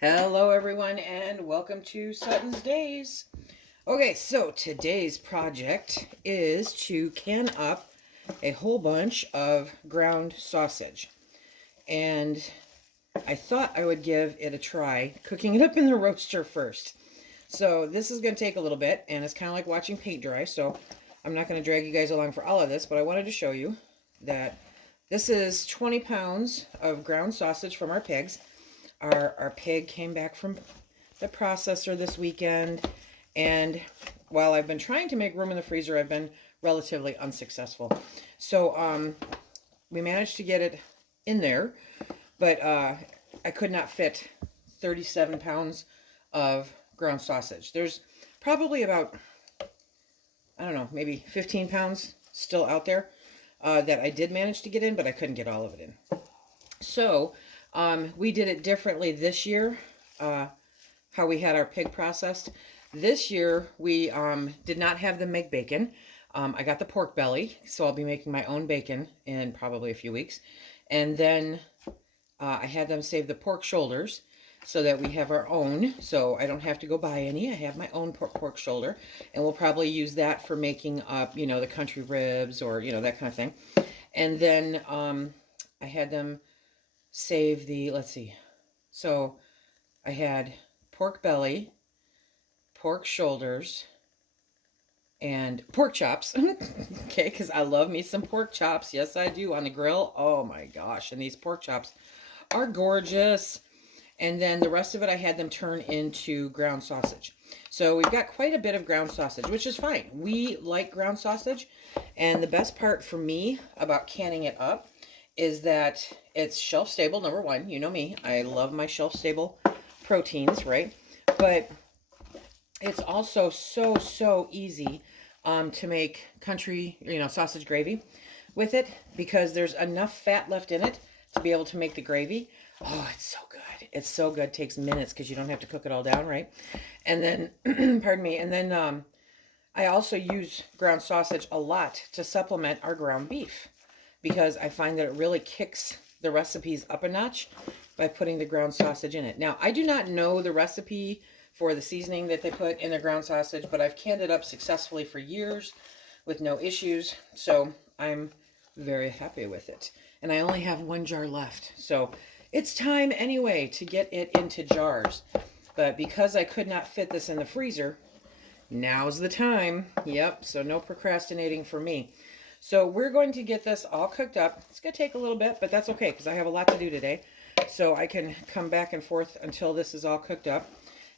Hello everyone and welcome to SuttonsDaze. Okay, so today's project is to can up a whole bunch of ground sausage. And I thought I would give it a try cooking it up in the roaster first. So this is going to take a little bit, and it's kind of like watching paint dry, so I'm not going to drag you guys along for all of this, but I wanted to show you that this is 20 pounds of ground sausage from our pigs. Our pig came back from the processor this weekend, and while I've been trying to make room in the freezer, I've been relatively unsuccessful. So we managed to get it in there, but I could not fit 37 pounds of ground sausage. There's probably about, I don't know, maybe 15 pounds still out there that I did manage to get in, but I couldn't get all of it in. So we did it differently this year, how we had our pig processed. This year, we did not have them make bacon. I got the pork belly, so I'll be making my own bacon in probably a few weeks. And then I had them save the pork shoulders so that we have our own, so I don't have to go buy any. I have my own pork shoulder, and we'll probably use that for making up, the country ribs or, that kind of thing. And then I had them save the, let's see, so I had pork belly, pork shoulders, and pork chops. Okay, because I love me some pork chops. Yes, I do, on the grill. Oh my gosh, and these pork chops are gorgeous. And then the rest of it I had them turn into ground sausage. So we've got quite a bit of ground sausage, which is fine. We like ground sausage, and the best part for me about canning it up is that it's shelf stable, number one. You know me, I love my shelf stable proteins, right? But it's also so easy to make country, sausage gravy with it, because there's enough fat left in it to be able to make the gravy. Oh, it's so good. It's so good. It takes minutes because you don't have to cook it all down, right? And then, pardon me, and then I also use ground sausage a lot to supplement our ground beef, because I find that it really kicks the recipes up a notch by putting the ground sausage in it. Now, I do not know the recipe for the seasoning that they put in their ground sausage, but I've canned it up successfully for years with no issues, so I'm very happy with it. And I only have one jar left, so it's time anyway to get it into jars. But because I could not fit this in the freezer, now's the time. Yep, so no procrastinating for me. So we're going to get this all cooked up. It's going to take a little bit, but that's okay because I have a lot to do today. So I can come back and forth until this is all cooked up,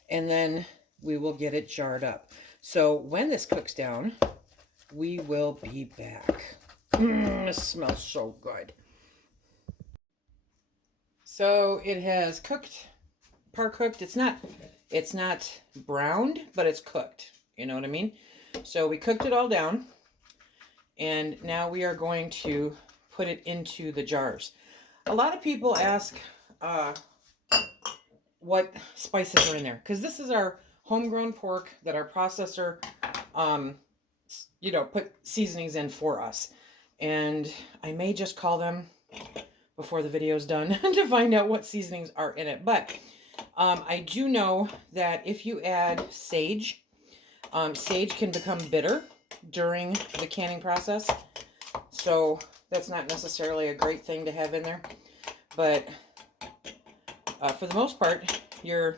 and then we will get it jarred up. So when this cooks down, we will be back. It smells so good. So it has cooked, part cooked. It's not browned, but it's cooked. You know what I mean? So we cooked it all down, and now we are going to put it into the jars. A lot of people ask what spices are in there, because this is our homegrown pork that our processor put seasonings in for us. And I may just call them before the video is done to find out what seasonings are in it. But I do know that if you add sage, sage can become bitter during the canning process. So that's not necessarily a great thing to have in there. But for the most part, your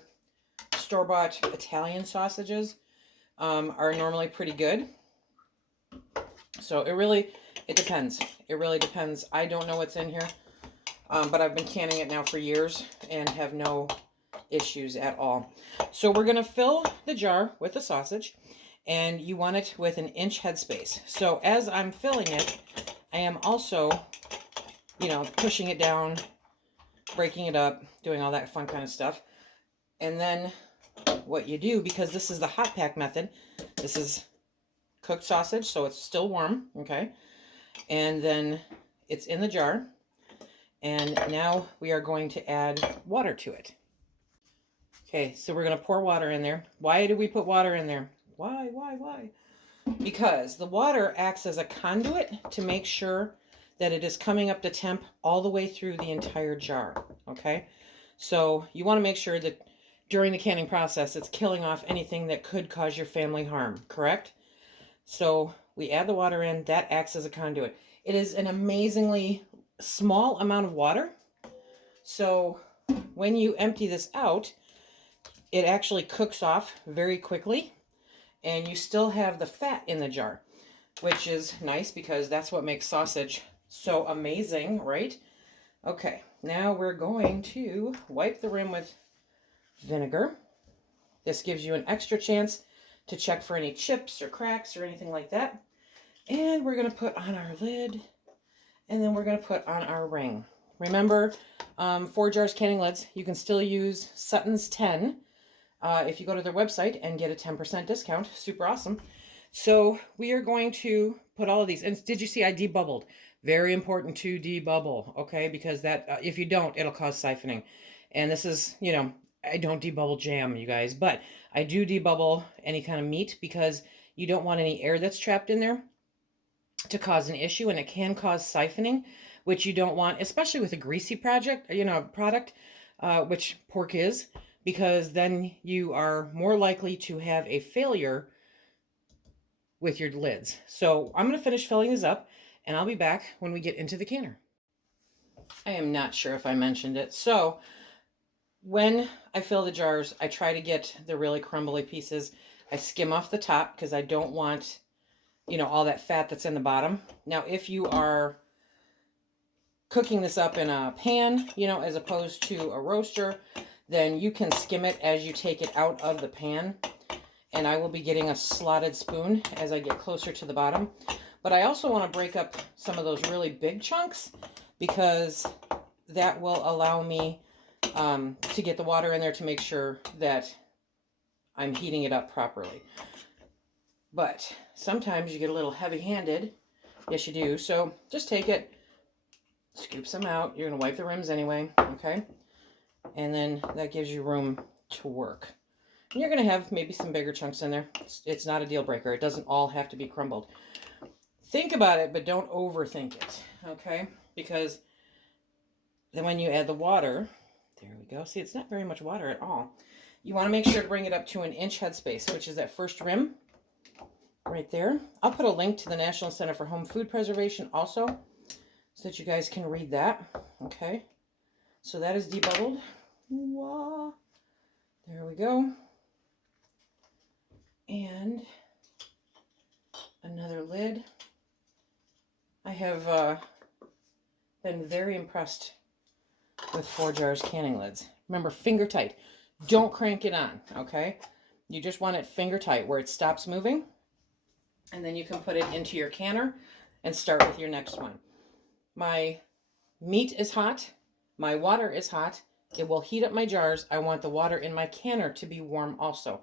store-bought Italian sausages are normally pretty good. So it depends. It really depends. I don't know what's in here, but I've been canning it now for years and have no issues at all. So we're going to fill the jar with the sausage, and you want it with 1-inch headspace. So as I'm filling it, I am also, pushing it down, breaking it up, doing all that fun kind of stuff. And then what you do, because this is the hot pack method, this is cooked sausage, so it's still warm, okay? And then it's in the jar, and now we are going to add water to it. Okay, so we're going to pour water in there. Why do we put water in there? Why? Because the water acts as a conduit to make sure that it is coming up to temp all the way through the entire jar, okay? So you want to make sure that during the canning process, it's killing off anything that could cause your family harm, correct? So we add the water in, that acts as a conduit. It is an amazingly small amount of water. So when you empty this out, it actually cooks off very quickly, and you still have the fat in the jar, which is nice because that's what makes sausage so amazing, right? Okay, now we're going to wipe the rim with vinegar. This gives you an extra chance to check for any chips or cracks or anything like that. And we're going to put on our lid, and then we're going to put on our ring. Remember, 4 jars canning lids. You can still use Sutton's 10 if you go to their website and get a 10% discount. Super awesome. So we are going to put all of these. And did you see I debubbled? Very important to debubble, okay? Because that, if you don't, it'll cause siphoning. And this is, you know, I don't debubble jam, you guys, but I do debubble any kind of meat because you don't want any air that's trapped in there to cause an issue, and it can cause siphoning, which you don't want, especially with a greasy product, which pork is, because then you are more likely to have a failure with your lids. So I'm going to finish filling these up, and I'll be back when we get into the canner. I am not sure if I mentioned it. So when I fill the jars, I try to get the really crumbly pieces. I skim off the top because I don't want, you know, all that fat that's in the bottom. Now, if you are cooking this up in a pan, you know, as opposed to a roaster, then you can skim it as you take it out of the pan. And I will be getting a slotted spoon as I get closer to the bottom. But I also want to break up some of those really big chunks because that will allow me to get the water in there to make sure that I'm heating it up properly. But sometimes you get a little heavy-handed. Yes, you do. So just take it, scoop some out. You're going to wipe the rims anyway, okay? And then that gives you room to work. And you're going to have maybe some bigger chunks in there. It's not a deal breaker. It doesn't all have to be crumbled. Think about it, but don't overthink it, okay? Because then when you add the water, there we go. See, it's not very much water at all. You want to make sure to bring it up to an inch headspace, which is that first rim right there. I'll put a link to the National Center for Home Food Preservation also, so that you guys can read that, okay? So that is debubbled. Whoa. There we go. And another lid. I have been very impressed with 4 jars canning lids. Remember, finger tight. Don't crank it on, okay? You just want it finger tight where it stops moving. And then you can put it into your canner and start with your next one. My meat is hot. My water is hot. It will heat up my jars. I want the water in my canner to be warm also.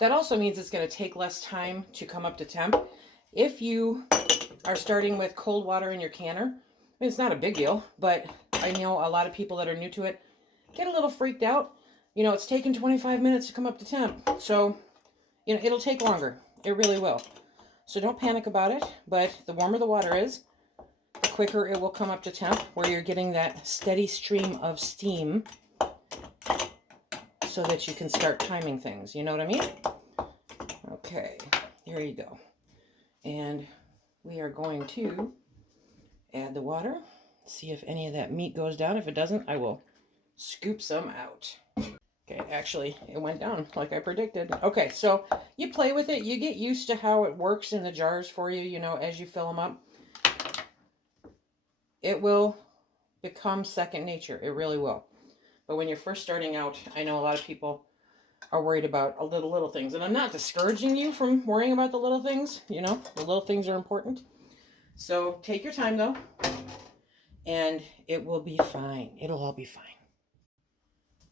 That also means it's going to take less time to come up to temp. If you are starting with cold water in your canner, I mean, it's not a big deal, but I know a lot of people that are new to it get a little freaked out. You know, it's taken 25 minutes to come up to temp. So, you know, it'll take longer. It really will. So don't panic about it, but the warmer the water is, the quicker it will come up to temp, where you're getting that steady stream of steam so that you can start timing things. You know what I mean? Okay, there you go. And we are going to add the water, see if any of that meat goes down. If it doesn't, I will scoop some out. Okay, actually, it went down like I predicted. Okay, so you play with it. You get used to how it works in the jars for you, you know, as you fill them up. It will become second nature. It really will. But when you're first starting out, I know a lot of people are worried about the little things. And I'm not discouraging you from worrying about the little things. You know, the little things are important. So take your time, though, and it will be fine. It'll all be fine.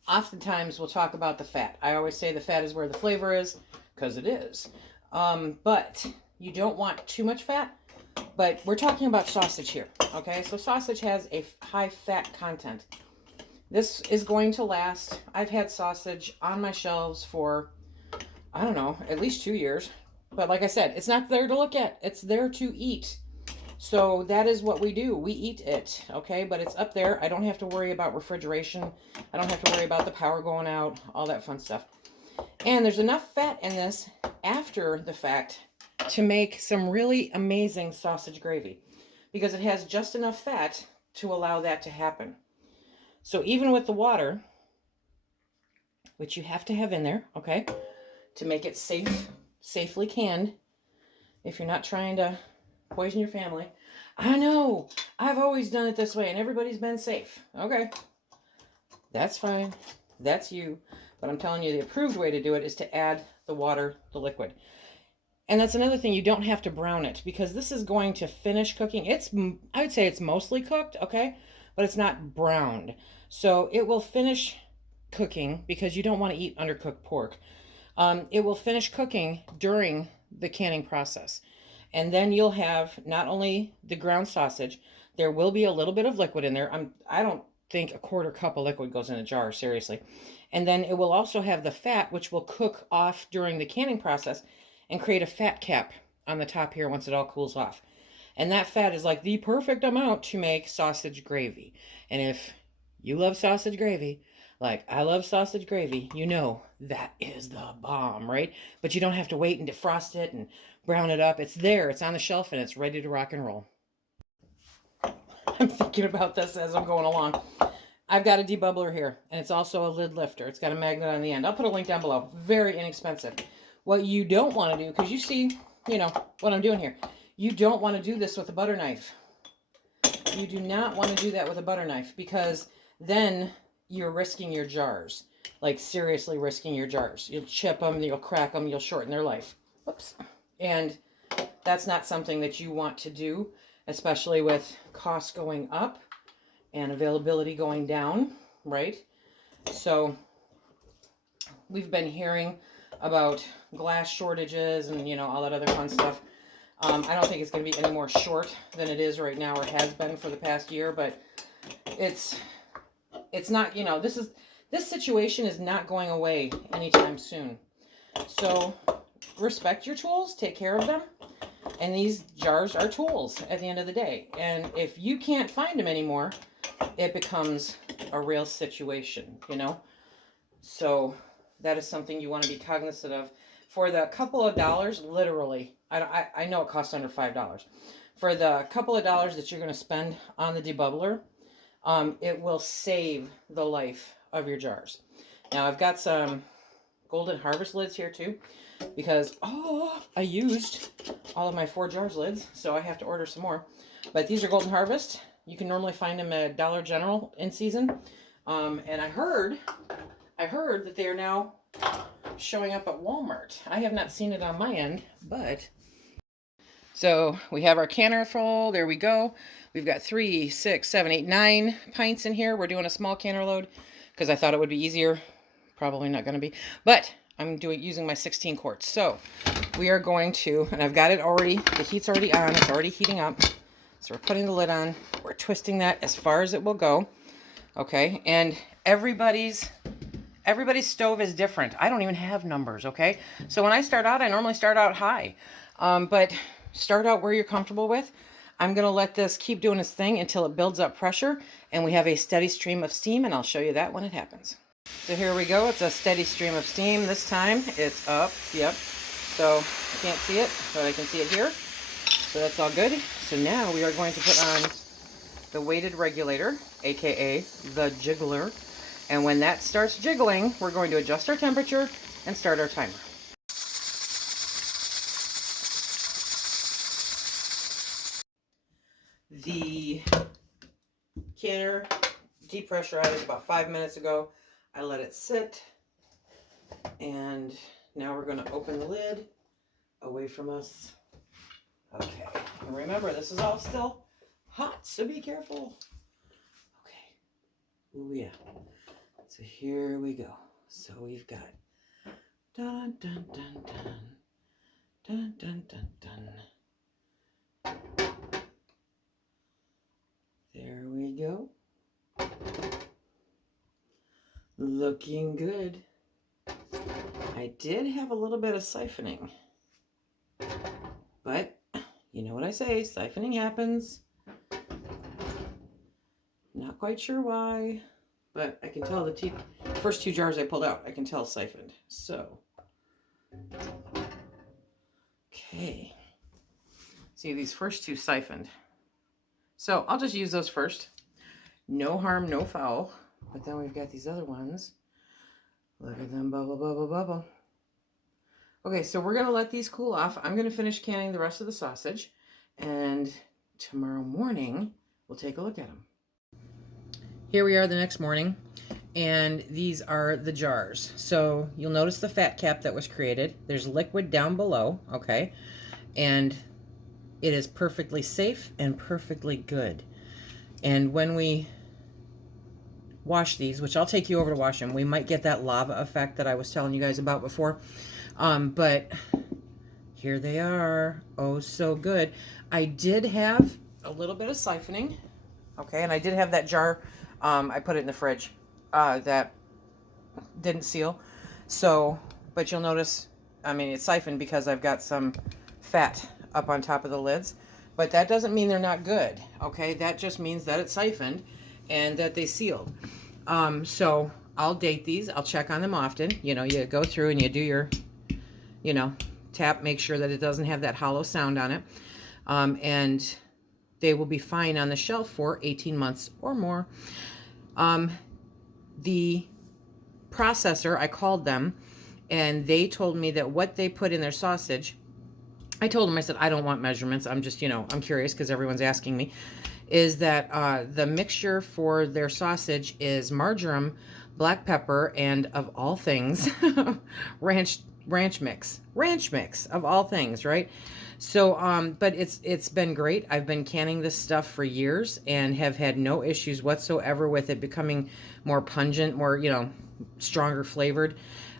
Oftentimes, we'll talk about the fat. I always say the fat is where the flavor is, because it is. But you don't want too much fat. But we're talking about sausage here, okay? So sausage has a high fat content. This is going to last. I've had sausage on my shelves for, I don't know, at least 2 years. But like I said, it's not there to look at. It's there to eat. So that is what we do. We eat it, okay? But it's up there. I don't have to worry about refrigeration. I don't have to worry about the power going out, all that fun stuff. And there's enough fat in this after the fact to make some really amazing sausage gravy, because it has just enough fat to allow that to happen. So even with the water, which you have to have in there, okay, to make it safely canned, if you're not trying to poison your family. I know, I've always done it this way and everybody's been safe. Okay, that's fine. That's you. But I'm telling you, the approved way to do it is to add the water, the liquid. And that's another thing, you don't have to brown it, because this is going to finish cooking. I would say it's mostly cooked, okay? But it's not browned. So it will finish cooking, because you don't want to eat undercooked pork. It will finish cooking during the canning process. And then you'll have not only the ground sausage, there will be a little bit of liquid in there. I don't think a quarter cup of liquid goes in a jar, seriously. And then it will also have the fat, which will cook off during the canning process and create a fat cap on the top here once it all cools off. And that fat is like the perfect amount to make sausage gravy. And if you love sausage gravy, like I love sausage gravy, you know that is the bomb, right? But you don't have to wait and defrost it and brown it up. It's there, it's on the shelf, and it's ready to rock and roll. I'm thinking about this as I'm going along. I've got a debubbler here, and it's also a lid lifter. It's got a magnet on the end. I'll put a link down below. Very inexpensive. What you don't want to do, because you see, you know, what I'm doing here. You don't want to do this with a butter knife. You do not want to do that with a butter knife, because then you're risking your jars. Like, seriously risking your jars. You'll chip them, you'll crack them, you'll shorten their life. Whoops. And that's not something that you want to do, especially with costs going up and availability going down, right? So we've been hearing about glass shortages and, you know, all that other fun stuff. I don't think it's going to be any more short than it is right now, or has been for the past year, but it's not, you know, this situation is not going away anytime soon. So respect your tools, take care of them. And these jars are tools at the end of the day. And if you can't find them anymore, it becomes a real situation, you know? So that is something you want to be cognizant of. For the couple of dollars, literally, I know it costs under $5. For the couple of dollars that you're going to spend on the debubbler, it will save the life of your jars. Now, I've got some Golden Harvest lids here too, because, I used all of my 4 jars lids, so I have to order some more. But these are Golden Harvest. You can normally find them at Dollar General in season. And I heard that they are now showing up at Walmart. I have not seen it on my end, but... So we have our canner full. There we go. We've got 3, 6, 7, 8, 9 pints in here. We're doing a small canner load because I thought it would be easier. Probably not going to be. But I'm using my 16 quarts. So we are going to, and I've got it already. The heat's already on. It's already heating up. So we're putting the lid on. We're twisting that as far as it will go. Okay. And everybody's stove is different. I don't even have numbers. Okay. So when I start out, I normally start out high. But start out where you're comfortable with. I'm going to let this keep doing its thing until it builds up pressure and we have a steady stream of steam, and I'll show you that when it happens. So here we go. It's a steady stream of steam. This time it's up. Yep. So I can't see it, but I can see it here. So that's all good. So now we are going to put on the weighted regulator, aka the jiggler. And when that starts jiggling, we're going to adjust our temperature and start our timer. The canner depressurized about 5 minutes ago. I let it sit, and now we're going to open the lid away from us. Okay, and remember, this is all still hot, so be careful. Okay, ooh yeah. So here we go. So we've got dun dun dun dun dun dun dun dun. There we go. Looking good. I did have a little bit of siphoning, but You know what I say, siphoning happens. Not quite sure why, but I can tell the first 2 jars I pulled out, I can tell siphoned. So, okay. See, these first 2 siphoned. So I'll just use those first. No harm, no foul. But then we've got these other ones. Look at them bubble, bubble, bubble. Okay, so we're going to let these cool off. I'm going to finish canning the rest of the sausage. And tomorrow morning, we'll take a look at them. Here we are the next morning. And these are the jars. So you'll notice the fat cap that was created. There's liquid down below, okay? And it is perfectly safe and perfectly good. And when we wash these, which I'll take you over to wash them, we might get that lava effect that I was telling you guys about before. But here they are. Oh, so good. I did have a little bit of siphoning. Okay, and I did have that jar. I put it in the fridge that didn't seal. So, but you'll notice, I mean, it's siphoned because I've got some fat up on top of the lids. But that doesn't mean they're not good. Okay, that just means that it's siphoned and that they sealed. So I'll date these. I'll check on them often. You know, you go through and you do your, you know, tap, make sure that it doesn't have that hollow sound on it. And they will be fine on the shelf for 18 months or more. The processor, I called them, and they told me that what they put in their sausage, I told them, I said, I don't want measurements. I'm just, you know, I'm curious because everyone's asking me, is that the mixture for their sausage is marjoram, black pepper, and of all things, ranch mix of all things, right? So, but it's been great. I've been canning this stuff for years and have had no issues whatsoever with it becoming more pungent, more, you know, stronger flavored.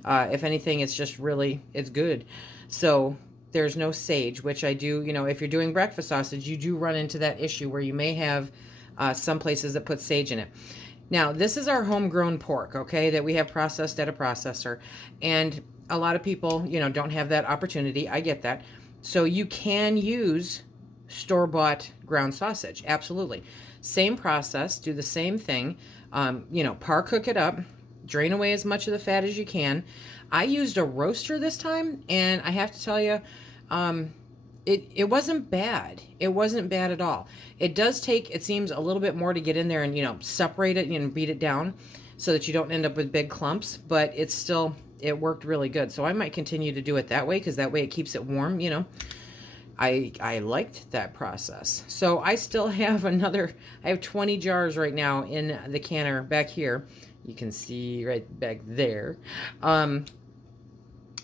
If anything, it's just really, it's good. So there's no sage, which I do, you know, if you're doing breakfast sausage, you do run into that issue where you may have some places that put sage in it. Now, this is our homegrown pork, okay, that we have processed at a processor. And a lot of people, you know, don't have that opportunity. I get that. So you can use store-bought ground sausage. Absolutely. Same process, do the same thing. You know, par cook it up, drain away as much of the fat as you can. I used a roaster this time, and I have to tell you, it wasn't bad. It wasn't bad at all. It does take, it seems, a little bit more to get in there and, you know, separate it and beat it down so that you don't end up with big clumps, but it's still, it worked really good. So I might continue to do it that way because that way it keeps it warm, you know. I liked that process. So I still have I have 20 jars right now in the canner back here. You can see right back there.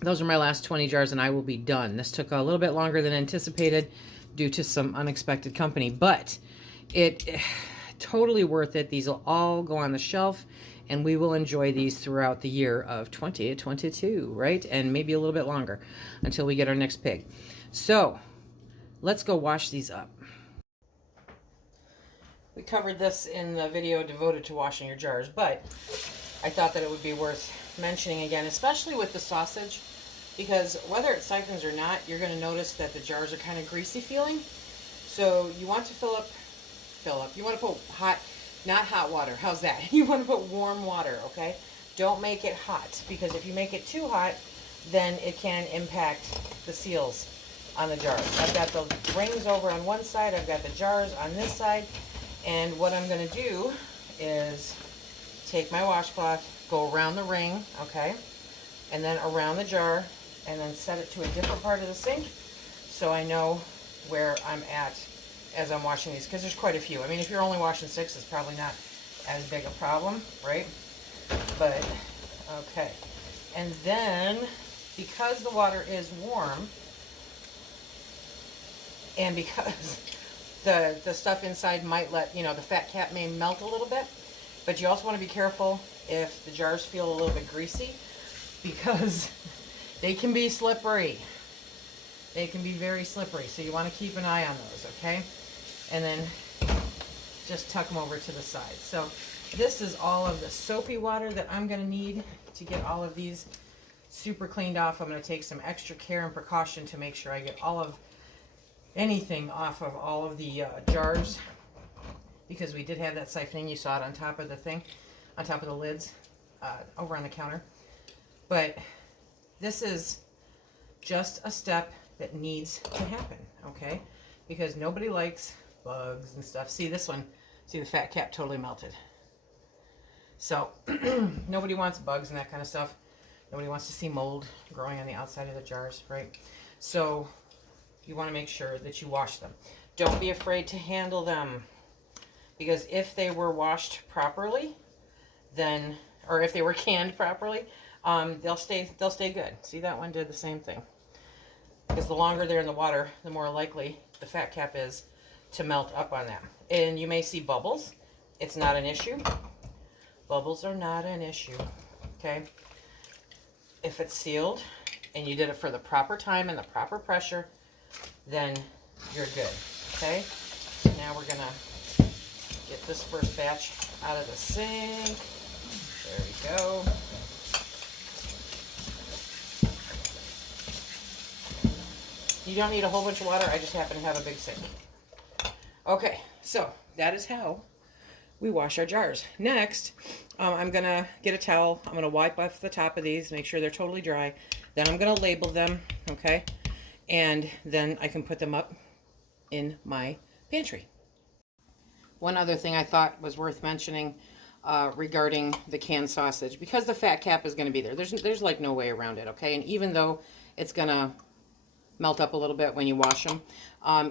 Those are my last 20 jars and I will be done. This took a little bit longer than anticipated due to some unexpected company, but it totally worth it. These will all go on the shelf and we will enjoy these throughout the year of 2022, right? And maybe a little bit longer until we get our next pig. So let's go wash these up. We covered this in the video devoted to washing your jars, but I thought that it would be worth mentioning again, especially with the sausage, because whether it siphons or not, you're going to notice that the jars are kind of greasy feeling. So you want to fill up. You want to put not hot water. How's that? You want to put warm water, okay? Don't make it hot, because if you make it too hot, then it can impact the seals on the jars. I've got the rings over on one side. I've got the jars on this side. And what I'm going to do is take my washcloth, go around the ring, okay, and then around the jar, and then set it to a different part of the sink so I know where I'm at as I'm washing these, because there's quite a few. I mean, if you're only washing 6, it's probably not as big a problem, right? But, okay. And then, because the water is warm, and because the stuff inside might let, you know, the fat cap may melt a little bit, but you also want to be careful if the jars feel a little bit greasy, because they can be slippery. They can be very slippery, so you want to keep an eye on those, okay? And then just tuck them over to the side. So this is all of the soapy water that I'm going to need to get all of these super cleaned off. I'm going to take some extra care and precaution to make sure I get all of anything off of all of the jars, because we did have that siphoning. You saw it on top of the thing, on top of the lids, over on the counter. But this is just a step that needs to happen, okay? Because nobody likes bugs and stuff. See this one, see the fat cap totally melted. So nobody wants bugs and that kind of stuff. Nobody wants to see mold growing on the outside of the jars, right? So you want to make sure that you wash them. Don't be afraid to handle them, because if they were washed properly, then, or if they were canned properly, they'll stay good. See, that one did the same thing. Because the longer they're in the water, the more likely the fat cap is to melt up on them. And you may see bubbles. It's not an issue. Bubbles are not an issue, okay? If it's sealed and you did it for the proper time and the proper pressure, then you're good, okay? So now we're gonna get this first batch out of the sink. There we go. You don't need a whole bunch of water. I just happen to have a big sink. Okay, so that is how we wash our jars. Next, I'm going to get a towel. I'm going to wipe off the top of these, make sure they're totally dry. Then I'm going to label them, okay? And then I can put them up in my pantry. One other thing I thought was worth mentioning regarding the canned sausage, because the fat cap is going to be there. There's like no way around it, okay? And even though it's going to melt up a little bit when you wash them,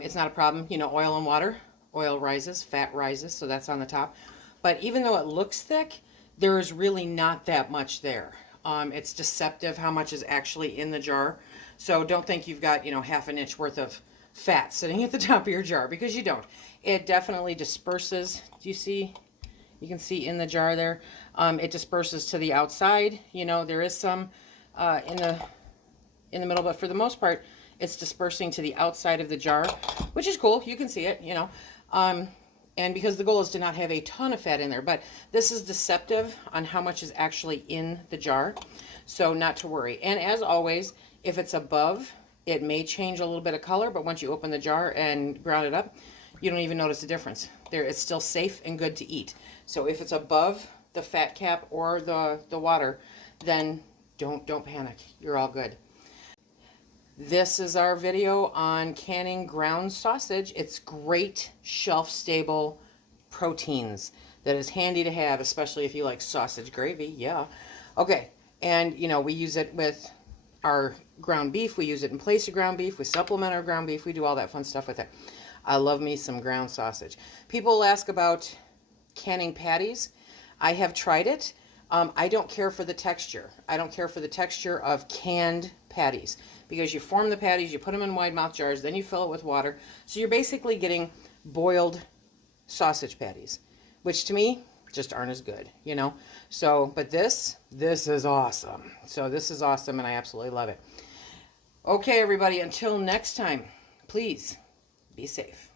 it's not a problem. You know, oil and water, oil rises, fat rises, so that's on the top. But even though it looks thick, there is really not that much there. It's deceptive how much is actually in the jar. So don't think you've got, you know, half an inch worth of fat sitting at the top of your jar, because you don't. It definitely disperses. Do you see? You can see in the jar there. It disperses to the outside. You know, there is some in the middle, but for the most part, it's dispersing to the outside of the jar, which is cool. You can see it, you know. And because the goal is to not have a ton of fat in there, but this is deceptive on how much is actually in the jar, so not to worry. And as always, if it's above, it may change a little bit of color, but once you open the jar and ground it up, you don't even notice the difference. It's still safe and good to eat. So if it's above the fat cap or the water, then don't panic. You're all good. This is our video on canning ground sausage. It's great shelf-stable proteins that is handy to have, especially if you like sausage gravy. Yeah. Okay. And, you know, we use it with our ground beef. We use it in place of ground beef. We supplement our ground beef. We do all that fun stuff with it. I love me some ground sausage. People ask about canning patties. I have tried it. I don't care for the texture. I don't care for the texture of canned patties, because you form the patties, you put them in wide mouth jars, then you fill it with water. So you're basically getting boiled sausage patties, which to me just aren't as good, you know. So, but this is awesome. So this is awesome, and I absolutely love it. Okay, everybody, until next time, please be safe.